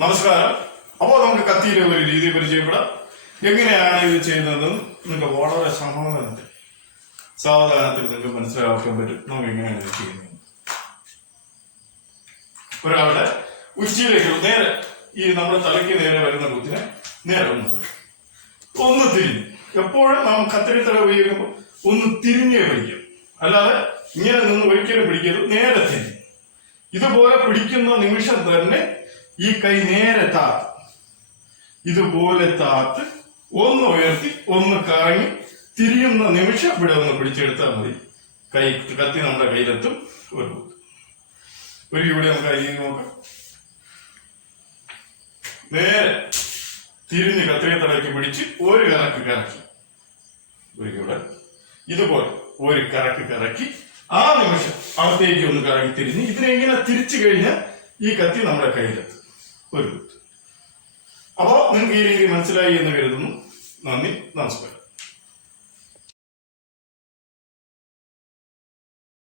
നമസ്കാരം. അപ്പോൾ നമുക്ക് കത്തിയിലെ ഒരു രീതി പരിചയപ്പെടാം. എങ്ങനെയാണ് ഇത് ചെയ്യുന്നത് നിങ്ങൾക്ക് വളരെ സമാധാനത്തിൽ സാവധാനത്തിൽ നിങ്ങൾക്ക് മനസ്സിലാക്കാൻ പറ്റും നമുക്ക് എങ്ങനെയാണ് ഇത് ചെയ്യുന്നത്. ഒരാളുടെ ഉച്ചയിലേക്ക് നേരെ ഈ നമ്മുടെ തലയ്ക്ക് നേരെ വരുന്ന കുത്തിനെ നേരെ ഒന്ന് ഒന്ന് തിരിഞ്ഞു. എപ്പോഴും നാം കത്തിരി തല ഉപയോഗിക്കുമ്പോൾ ഒന്ന് തിരിഞ്ഞേ പിടിക്കും. അല്ലാതെ ഇങ്ങനെ നിന്ന് ഒരിക്കലും പിടിക്കരുത്. നേരെ തിരിഞ്ഞു. ഇതുപോലെ പിടിക്കുന്ന നിമിഷം തന്നെ ഈ കൈ നേരെ താത്ത്. ഇതുപോലെ താത്ത് ഒന്ന് ഉയർത്തി ഒന്ന് കറങ്ങി തിരിയുന്ന നിമിഷം ഇവിടെ ഒന്ന് പിടിച്ചെടുത്താൽ മതി. കൈ കത്തി നമ്മുടെ കയ്യിലെത്തും ഒരു. ഒരു ഇവിടെ നമുക്ക് അരി നോക്കാം. നേരെ തിരിഞ്ഞ് കത്തിയെ തലയ്ക്ക് പിടിച്ച് ഒരു കറക്ക് കറക്കി. ഒരു ഇവിടെ. ഇതുപോലെ ഒരു കറക്ക് കറക്കി. ആ നിമിഷം അകത്തേക്ക് ഒന്ന് കറങ്ങി തിരിഞ്ഞ് ഇതിനെങ്ങനെ തിരിച്ചു കഴിഞ്ഞാൽ ഈ കത്തി നമ്മുടെ കയ്യിലെത്തും. ഒരു കുത്ത് അപ്പോ നിങ്ങൾക്ക് ഈ രീതി മനസ്സിലായി എന്ന് കരുതുന്നു. നന്ദി. നമസ്കാരം.